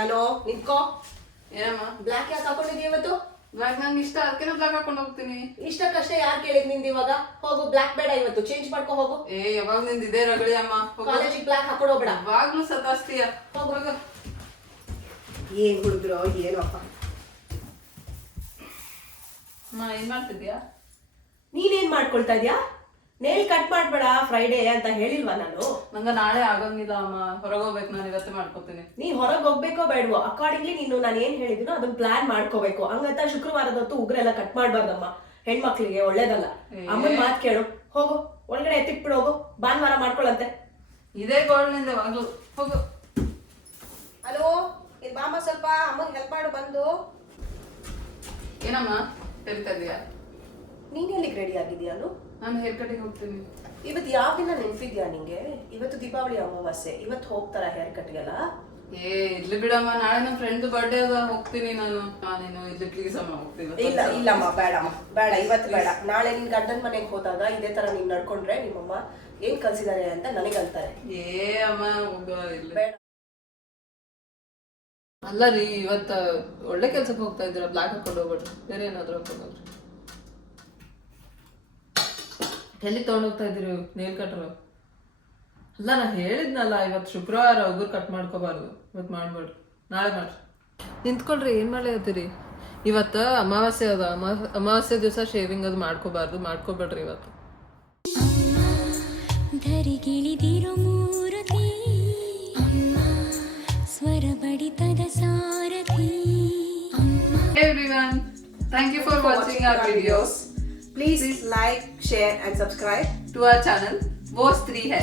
Hello ನಿಂತ್ಕೋ. ಏನಮ್ಮ black ಯಾಕೆ ಹಾಕೊಂಡಿದ್ಯ ಇವತ್ತು? ಬ್ಲಾಕ್ ನಂಗೆ ಇಷ್ಟ, ಅದಕ್ಕೆ ಬ್ಲಾಕ್ ಹಾಕೊಂಡು ಹೋಗ್ತೀನಿ. ಇಷ್ಟಕ್ಕಷ್ಟೇ ಯಾರು ಕೇಳಿದ್ ನಿಂದ ಇವಾಗ? ಹೋಗು, ಬ್ಲ್ಯಾಕ್ ಬೇಡ ಇವತ್ತು, ಚೇಂಜ್ ಮಾಡ್ಕೊ ಹೋಗು. ಯಾವಾಗ ನಿಂದ ಇದೇ ರಗಳಿ ಅಮ್ಮ. ಕಾಲೇಜಿಗೆ ಬ್ಲ್ಯಾಕ್ ಹಾಕೊಂಡು ಹೋಗ್ಬೇಡ. ಯಾವಾಗ್ಲೂ ಸತಾಸ್ತೀಯ. ಹೋಗು. ಏನ್ ಹುಡುಗ್ರು ಏನಪ್ಪ. ಅಮ್ಮ ಏನ್ ಮಾಡ್ತಿದ್ಯಾ? ನೀನೇನ್ ಮಾಡ್ಕೊಳ್ತಾ ಇದ್ಯಾ? ನೇಲ್ ಕಟ್ ಮಾಡ್ಬೇಡ ಫ್ರೈಡೇ ಅಂತ ಹೇಳಿಲ್ವಾ ನಾನು? ನಂಗ ನಾಳೆ ಆಗಂಗಿಲ್ಲ ಅಮ್ಮ, ಹೊರಗೆ ಹೋಗ್ಬೇಕು, ನಾನು ಇವತ್ತೇ ಮಾಡ್ಕೋತೀನಿ. ನೀನ್ ಹೊರಗೆ ಹೋಗ್ಬೇಕೋ ಬೇಡವೋ ಅಕಾರ್ಡಿಂಗ್ಲಿ ನೀನು ನಾನು ಏನ್ ಹೇಳಿದಿನೋ ಅದನ್ನ ಪ್ಲಾನ್ ಮಾಡ್ಕೋಬೇಕು. ಹಂಗಂತ ಶುಕ್ರವಾರದ ಹೊತ್ತು ಉಗ್ರ ಎಲ್ಲ ಕಟ್ ಮಾಡ್ಬಾರ್ದಮ್ಮ, ಹೆಣ್ಮಕ್ಳಿಗೆ ಒಳ್ಳೇದಲ್ಲ. ಅಮ್ಮನ್ ಮಾತ್ ಕೇಳು, ಹೋಗು ಒಳಗಡೆ ಎತ್ತಿಟ್ಬಿಡು, ಹೋಗು, ಭಾನುವಾರ ಮಾಡ್ಕೊಳಂತೆ. ಇದೇ ಗೋಲ್ನಿಂದ ಯಾವಾಗ್ಲೂ. ಹೋಗು. ಹಲೋ, ಇದು ಬಾಮ, ಸ್ವಲ್ಪ ಅಮ್ಮಗೆ ಹೆಲ್ಪ್ ಮಾಡು ಬಂದು. ಏನಮ್ಮ ಹೇಳ್ತಾ ಇದೀಯಾ? ನೀನ್ ಎಲ್ಲಿಗೆ ರೆಡಿ ಆಗಿದ್ಯಾನು? ನಾನು ಹೇರ್ ಕಟಿಂಗ್ ಹೋಗ್ತೀನಿ. ಇವತ್ತು ಯಾವ ದಿನ ನೆನ್ಪಿದ್ಯಾ ನಿಂಗೆ? ಇವತ್ತು ದೀಪಾವಳಿ ಅಮಾವಾಸ್ಯೆ, ಇವತ್ತು ಹೋಗ್ತಾರ ಹೇರ್ ಕಟ್ಗೆಲ್ಲ? ಇರ್ಲಿ ಬಿಡಮ್ಮ, ನಾಳೆ ನಮ್ಮ ಫ್ರೆಂಡ್ ಬರ್ಡೇ ಅದ, ಹೋಗ್ತೀನಿ ನಾನು. ನೀನು ಇಲ್ಲಿ ಪ್ಲೀಸ್ ಅಮ್ಮ, ಹೋಗ್ತೀನಿ. ಇಲ್ಲ ಇಲ್ಲಮ್ಮ, ಬೇಡಮ್ಮ ಬೇಡ, ಇವತ್ತು ಬೇಡ. ನಾಳೆ ನಿನ್ ಗಂಡನ ಮನೆಗೆ ಹೋದಾಗ ಇದೇ ತರ ನೀನ್ ನಡ್ಕೊಂಡ್ರೆ ನಿಮ್ಮಮ್ಮ ಏನ್ ಕಲ್ಸಿದಾರೆ ಅಂತ ನನಗಂತಾರೆ. ಅಮ್ಮ ಹೋಗ ಇಲ್ಲ. ಬೇಡ. ಅಲ್ಲ ರೀ, ಇವತ್ತ ಒಳ್ಳೆ ಕೆಲ್ಸಕ್ಕೆ ಹೋಗ್ತಾ ಇದ್ದೀರಾ, ಬ್ಲಾಕ್ ಹಾಕೊಂಡು ಹೋಗ್ಬೇಡ್ರಿ, ಬೇರೆ ಏನಾದ್ರು ಹಾಕೊಂಡ್ರಿ. ಎಲ್ಲಿ ತೊಗೊಂಡೋಗ್ತಾ ಇದ್ದೀರಿ ನೇಲ್ ಕಟ್ರು? ಅಲ್ಲ ನಾನು ಹೇಳಿದ್ನಲ್ಲ, ಇವತ್ತು ಶುಕ್ರವಾರ ಉಗುರು ಕಟ್ ಮಾಡ್ಕೋಬಾರ್ದು, ಇವತ್ತು ಮಾಡ್ಬೇಡ್ರಿ, ನಾಳೆ ಮಾಡ್ರಿ. ನಿಂತ್ಕೊಳ್ರಿ, ಏನ್ ಮಾಡ್ಲತ್ತೀರಿ? ಇವತ್ತು ಅಮಾವಾಸ್ಯೆ ಅದ, ಅಮಾವಾಸ್ಯೆ ದಿವಸ ಶೇವಿಂಗ್ ಅದು ಮಾಡ್ಕೋಬಾರ್ದು, ಮಾಡ್ಕೋಬೇಡ್ರಿ ಇವತ್ತು. ಧರಿಗಿಳಿದಿರೋ ಮೂರತಿ ಸ್ವರ ಬಡಿತದ ಸಾರಥಿ. Hey everyone, thank you for watching our videos. Please like, share and subscribe to our channel वो स्त्री है.